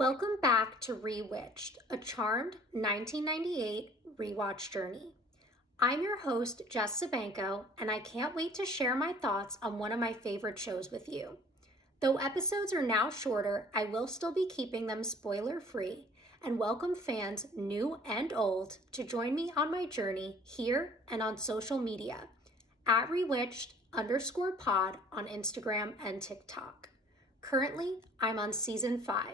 Welcome back to Rewitched, a charmed 1998 rewatch journey. I'm your host, Jess Sabanko, and I can't wait to share my thoughts on one of my favorite shows with you. Though episodes are now shorter, I will still be keeping them spoiler-free and welcome fans new and old to join me on my journey here and on social media at Rewitched_pod on Instagram and TikTok. Currently, I'm on season 5.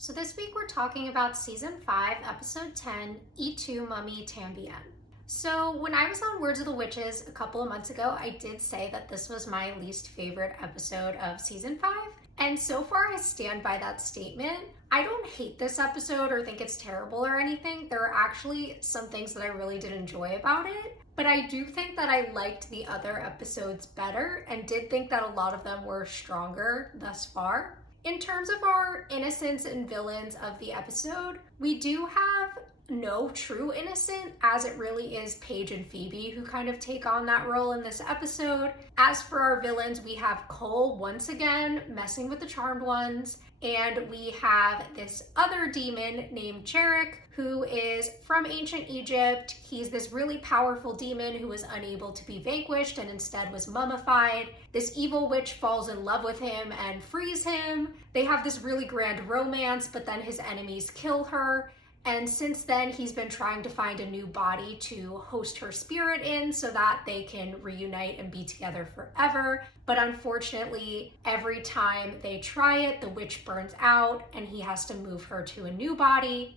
So this week we're talking about season 5, episode 10, Tu Mummy Tambien. So when I was on Words of the Witches a couple of months ago, I did say that this was my least favorite episode of season 5. And so far I stand by that statement. I don't hate this episode or think it's terrible or anything. There are actually some things that I really did enjoy about it. But I do think that I liked the other episodes better and did think that a lot of them were stronger thus far. In terms of our innocents and villains of the episode, we do have no true innocent, as it really is Paige and Phoebe who kind of take on that role in this episode. As for our villains, we have Cole once again messing with the Charmed Ones, and we have this other demon named Jarek, who is from ancient Egypt. He's this really powerful demon who was unable to be vanquished and instead was mummified. This evil witch falls in love with him and frees him. They have this really grand romance, but then his enemies kill her. And since then, he's been trying to find a new body to host her spirit in so that they can reunite and be together forever. But unfortunately, every time they try it, the witch burns out and he has to move her to a new body.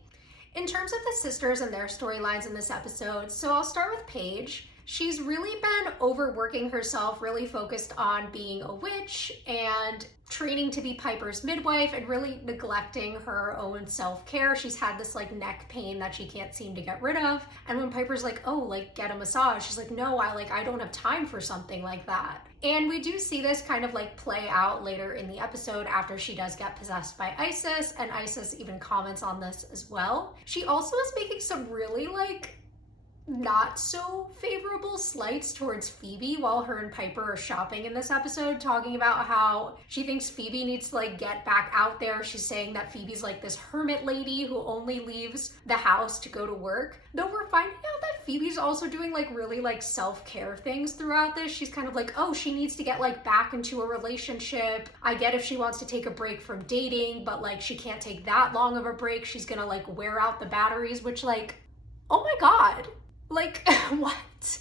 In terms of the sisters and their storylines in this episode, so I'll start with Paige. She's really been overworking herself, really focused on being a witch and training to be Piper's midwife and really neglecting her own self-care. She's had this neck pain that she can't seem to get rid of. And when Piper's like, oh, get a massage, she's like, no, I don't have time for something like that. And we do see this kind of play out later in the episode after she does get possessed by Isis, and Isis even comments on this as well. She also is making some really not so favorable slights towards Phoebe while her and Piper are shopping in this episode, talking about how she thinks Phoebe needs to get back out there. She's saying that Phoebe's this hermit lady who only leaves the house to go to work. Though we're finding out that Phoebe's also doing really self-care things throughout this. She's kind of oh, she needs to get back into a relationship. I get if she wants to take a break from dating, but she can't take that long of a break. She's gonna wear out the batteries, which oh my God. What?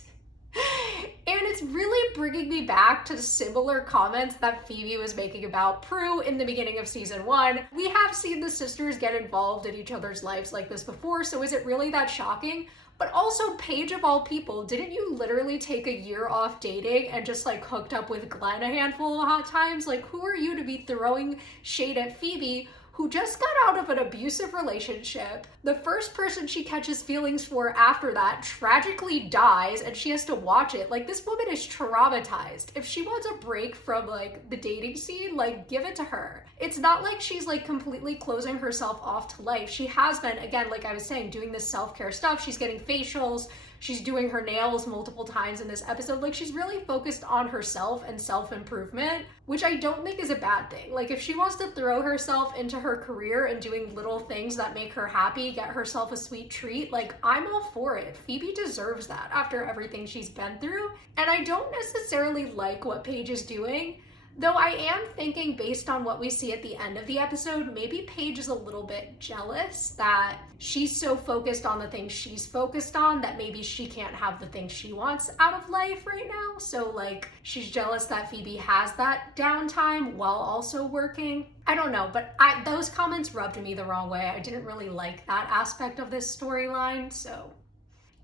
And it's really bringing me back to the similar comments that Phoebe was making about Prue in the beginning of season 1. We have seen the sisters get involved in each other's lives like this before, so is it really that shocking? But also, Paige of all people, didn't you literally take a year off dating and just hooked up with Glenn a handful of hot times? Who are you to be throwing shade at Phoebe, who just got out of an abusive relationship? The first person she catches feelings for after that tragically dies and she has to watch it. This woman is traumatized. If she wants a break from the dating scene, give it to her. It's not she's completely closing herself off to life. She has been, again, I was saying, doing this self-care stuff. She's getting facials. She's doing her nails multiple times in this episode. She's really focused on herself and self-improvement, which I don't think is a bad thing. If she wants to throw herself into her career and doing little things that make her happy, get herself a sweet treat, I'm all for it. Phoebe deserves that after everything she's been through. And I don't necessarily like what Paige is doing. Though I am thinking, based on what we see at the end of the episode, maybe Paige is a little bit jealous that she's so focused on the things she's focused on that maybe she can't have the things she wants out of life right now. So she's jealous that Phoebe has that downtime while also working. I don't know, but those comments rubbed me the wrong way. I didn't really like that aspect of this storyline, so.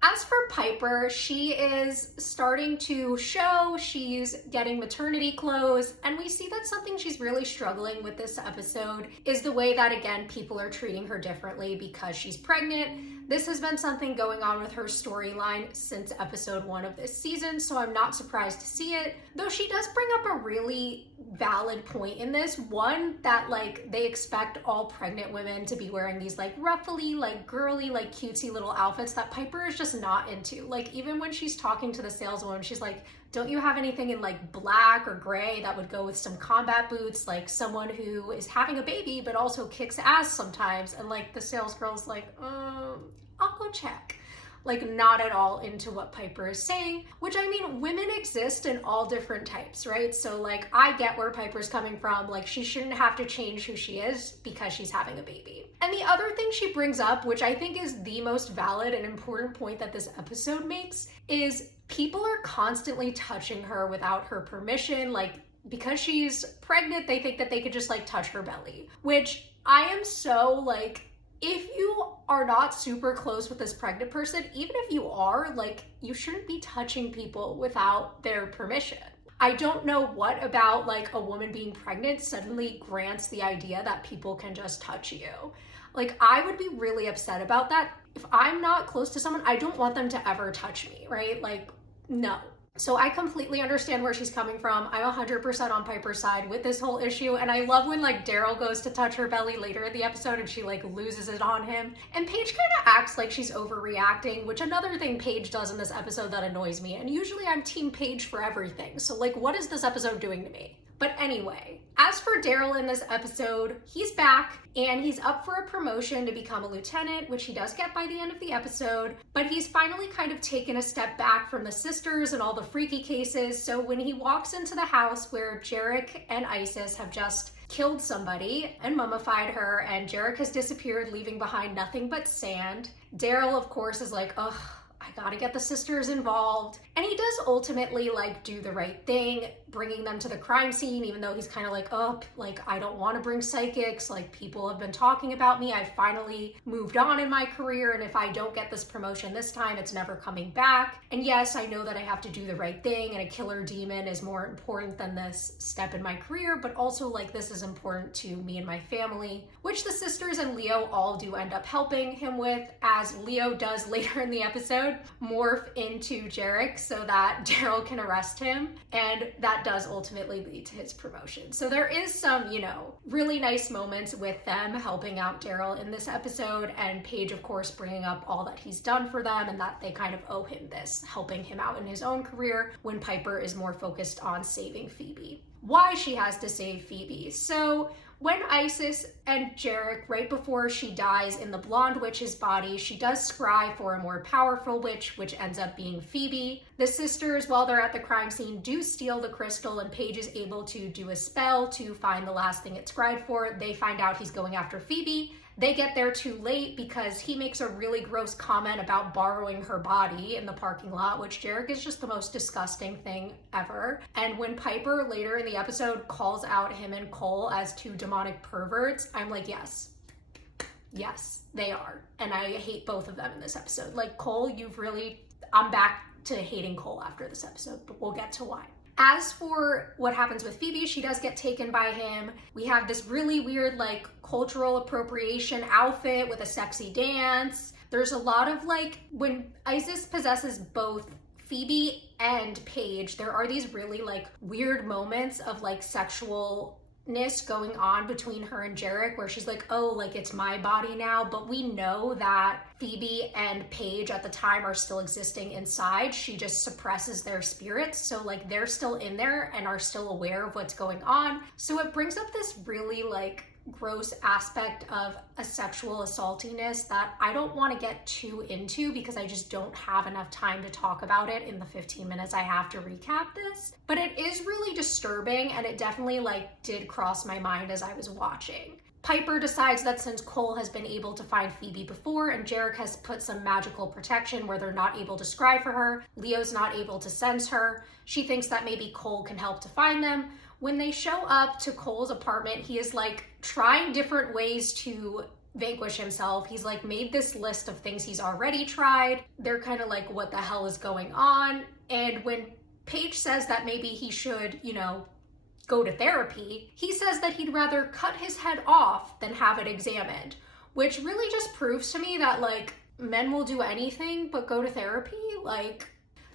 As for Piper, she is starting to show, she's getting maternity clothes, and we see that something she's really struggling with this episode is the way that, again, people are treating her differently because she's pregnant. This has been something going on with her storyline since episode 1 of this season, so I'm not surprised to see it. Though she does bring up a really valid point in this. One, that they expect all pregnant women to be wearing these ruffly, girly, cutesy little outfits that Piper is just not into to. Like, even when she's talking to the saleswoman, she's like, don't you have anything in like black or gray that would go with some combat boots? Like someone who is having a baby, but also kicks ass sometimes. And like the sales girl's like, I'll go check. Like, not at all into what Piper is saying, which, I mean, women exist in all different types, right? So like, I get where Piper's coming from. Like, she shouldn't have to change who she is because she's having a baby. And the other thing she brings up, which I think is the most valid and important point that this episode makes, is people are constantly touching her without her permission. Like, because she's pregnant, they think that they could just like touch her belly, which I am so like, if you are not super close with this pregnant person, even if you are, like, you shouldn't be touching people without their permission. I don't know what about like a woman being pregnant suddenly grants the idea that people can just touch you. Like, I would be really upset about that. If I'm not close to someone, I don't want them to ever touch me, right? Like, no. So I completely understand where she's coming from. I'm 100% on Piper's side with this whole issue. And I love when like Daryl goes to touch her belly later in the episode and she like loses it on him. And Paige kind of acts like she's overreacting, which another thing Paige does in this episode that annoys me. And usually I'm team Paige for everything. So like, what is this episode doing to me? But anyway, as for Daryl in this episode, he's back and he's up for a promotion to become a lieutenant, which he does get by the end of the episode, but he's finally kind of taken a step back from the sisters and all the freaky cases. So when he walks into the house where Jarek and Isis have just killed somebody and mummified her, and Jarek has disappeared, leaving behind nothing but sand, Daryl, of course, is like, ugh, I gotta get the sisters involved. And he does ultimately like do the right thing, bringing them to the crime scene, even though he's kind of like, oh, like, I don't want to bring psychics. Like, people have been talking about me. I finally moved on in my career. And if I don't get this promotion this time, it's never coming back. And yes, I know that I have to do the right thing. And a killer demon is more important than this step in my career. But also, like, this is important to me and my family, which the sisters and Leo all do end up helping him with, as Leo does later in the episode morph into Jarek so that Daryl can arrest him. And that does ultimately lead to his promotion. So there is some, you know, really nice moments with them helping out Daryl in this episode, and Paige, of course, bringing up all that he's done for them and that they kind of owe him this, helping him out in his own career when Piper is more focused on saving Phoebe. Why she has to save Phoebe. So when Isis and Jarek, right before she dies in the blonde witch's body, she does scry for a more powerful witch, which ends up being Phoebe. The sisters, while they're at the crime scene, do steal the crystal, and Paige is able to do a spell to find the last thing it scried for. They find out he's going after Phoebe. They get there too late because he makes a really gross comment about borrowing her body in the parking lot, which Jarek is just the most disgusting thing ever. And when Piper later in the episode calls out him and Cole as two demonic perverts, I'm like, yes, they are. And I hate both of them in this episode. Like, Cole, I'm back to hating Cole after this episode, but we'll get to why. As for what happens with Phoebe, she does get taken by him. We have this really weird, like, cultural appropriation outfit with a sexy dance. There's a lot of, like, when Isis possesses both Phoebe and Paige, there are these really, like, weird moments of, like, sexualness going on between her and Jarek, where she's like, oh, like, it's my body now. But we know that Phoebe and Paige at the time are still existing inside. She just suppresses their spirits. So like, they're still in there and are still aware of what's going on. So it brings up this really like gross aspect of a sexual assaultiness that I don't want to get too into because I just don't have enough time to talk about it in the 15 minutes I have to recap this. But it is really disturbing, and it definitely like did cross my mind as I was watching. Piper decides that since Cole has been able to find Phoebe before and Jarek has put some magical protection where they're not able to scry for her, Leo's not able to sense her, she thinks that maybe Cole can help to find them. When they show up to Cole's apartment, he is like trying different ways to vanquish himself. He's like made this list of things he's already tried. They're kind of like, what the hell is going on? And when Paige says that maybe he should, you know, go to therapy, he says that he'd rather cut his head off than have it examined, which really just proves to me that like men will do anything but go to therapy. Like,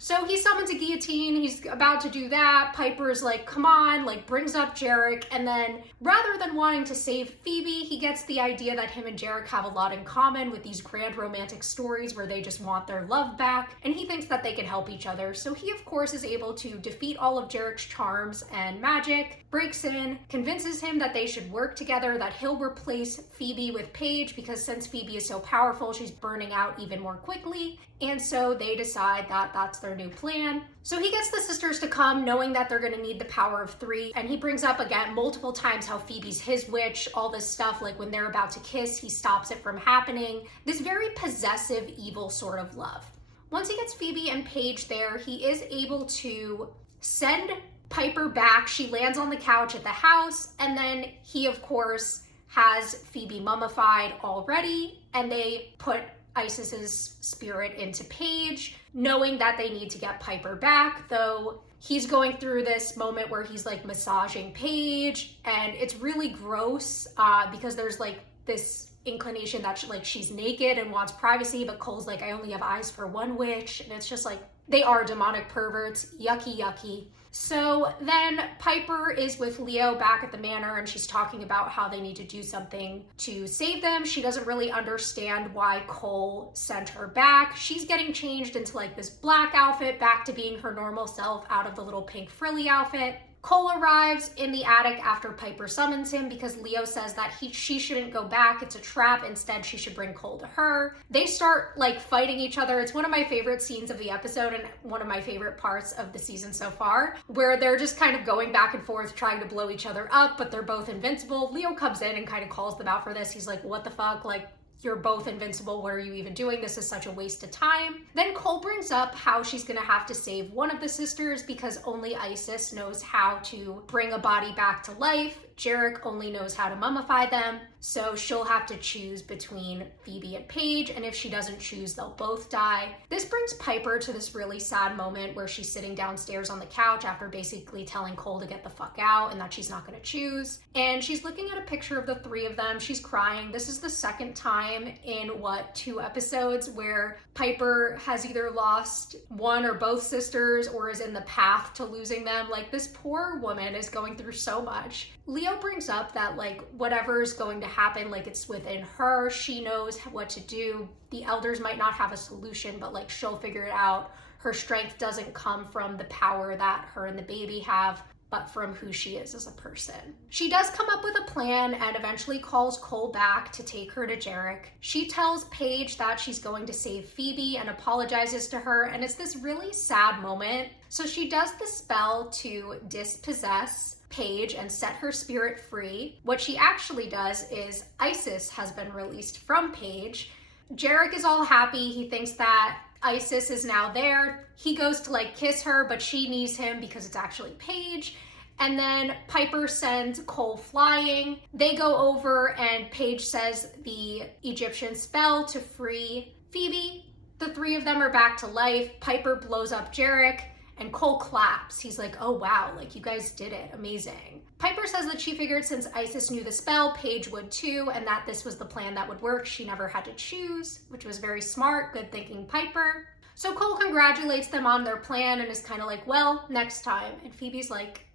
So he summons a guillotine, he's about to do that. Piper's like, come on, like brings up Jarek, and then rather than wanting to save Phoebe, he gets the idea that him and Jarek have a lot in common with these grand romantic stories where they just want their love back, and he thinks that they can help each other. So he of course is able to defeat all of Jarek's charms and magic, breaks in, convinces him that they should work together, that he'll replace Phoebe with Paige because since Phoebe is so powerful, she's burning out even more quickly. And so they decide that that's their new plan. So he gets the sisters to come knowing that they're going to need the power of 3. And he brings up again multiple times how Phoebe's his witch, all this stuff, like when they're about to kiss, he stops it from happening. This very possessive, evil sort of love. Once he gets Phoebe and Paige there, he is able to send Piper back. She lands on the couch at the house. And then he, of course, has Phoebe mummified already. And they put Isis's spirit into Paige, knowing that they need to get Piper back, though he's going through this moment where he's like massaging Paige, and it's really gross because there's like this inclination that she's naked and wants privacy, but Cole's like, I only have eyes for one witch, and it's just like, they are demonic perverts, yucky, yucky. So then Piper is with Leo back at the manor and she's talking about how they need to do something to save them. She doesn't really understand why Cole sent her back. She's getting changed into like this black outfit back to being her normal self out of the little pink frilly outfit. Cole arrives in the attic after Piper summons him because Leo says that she shouldn't go back. It's a trap. Instead, she should bring Cole to her. They start like fighting each other. It's one of my favorite scenes of the episode and one of my favorite parts of the season so far, where they're just kind of going back and forth trying to blow each other up, but they're both invincible. Leo comes in and kind of calls them out for this. He's like, what the fuck? Like, you're both invincible. What are you even doing? This is such a waste of time. Then Cole brings up how she's gonna have to save one of the sisters because only Isis knows how to bring a body back to life. Jarek only knows how to mummify them. So she'll have to choose between Phoebe and Paige, and if she doesn't choose, they'll both die. This brings Piper to this really sad moment where she's sitting downstairs on the couch after basically telling Cole to get the fuck out and that she's not gonna choose. And she's looking at a picture of the 3 of them. She's crying. This is the second time in 2 episodes where Piper has either lost one or both sisters or is in the path to losing them. Like, this poor woman is going through so much. Leo brings up that like whatever is going to happen, like it's within her. She knows what to do. The elders might not have a solution, but like she'll figure it out. Her strength doesn't come from the power that her and the baby have, but from who she is as a person. She does come up with a plan and eventually calls Cole back to take her to Jarek. She tells Paige that she's going to save Phoebe and apologizes to her, and it's this really sad moment. So she does the spell to dispossess Paige and set her spirit free. What she actually does is Isis has been released from Paige. Jarek is all happy. He thinks that Isis is now there. He goes to like kiss her, but she needs him because it's actually Paige. And then Piper sends Cole flying. They go over and Paige says the Egyptian spell to free Phoebe. The 3 of them are back to life. Piper blows up Jarek and Cole claps. He's like, oh wow, like you guys did it, amazing. Piper says that she figured since Isis knew the spell, Paige would too, and that this was the plan that would work. She never had to choose, which was very smart, good thinking Piper. So Cole congratulates them on their plan and is kind of like, well, next time. And Phoebe's like,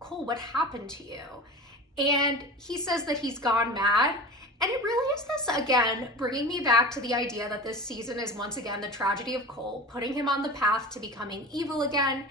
Cole, what happened to you? And he says that he's gone mad. And it really is this, again, bringing me back to the idea that this season is once again the tragedy of Cole, putting him on the path to becoming evil again,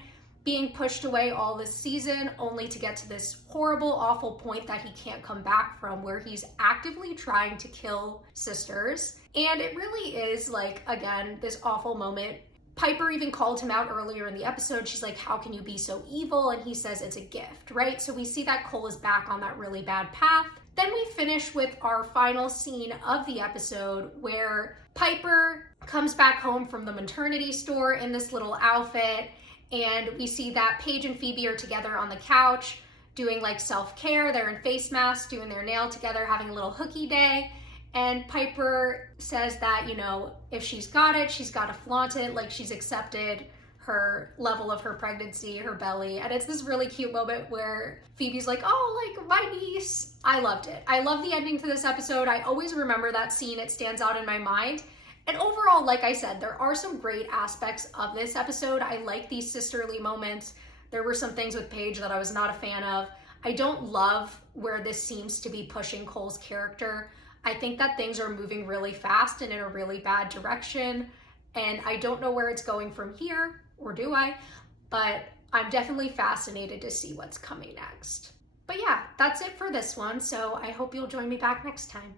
being pushed away all this season, only to get to this horrible, awful point that he can't come back from, where he's actively trying to kill sisters. And it really is, like, again, this awful moment. Piper even called him out earlier in the episode. She's like, how can you be so evil? And he says it's a gift, right? So we see that Cole is back on that really bad path. Then we finish with our final scene of the episode where Piper comes back home from the maternity store in this little outfit, and we see that Paige and Phoebe are together on the couch doing like self-care. They're in face masks, doing their nail together, having a little hooky day. And Piper says that, you know, if she's got it, she's got to flaunt it, like she's accepted her level of her pregnancy, her belly. And it's this really cute moment where Phoebe's like, oh, like my niece. I loved it. I love the ending to this episode. I always remember that scene. It stands out in my mind. And overall, like I said, there are some great aspects of this episode. I like these sisterly moments. There were some things with Paige that I was not a fan of. I don't love where this seems to be pushing Cole's character. I think that things are moving really fast and in a really bad direction. And I don't know where it's going from here, or do I? But I'm definitely fascinated to see what's coming next. But yeah, that's it for this one. So I hope you'll join me back next time.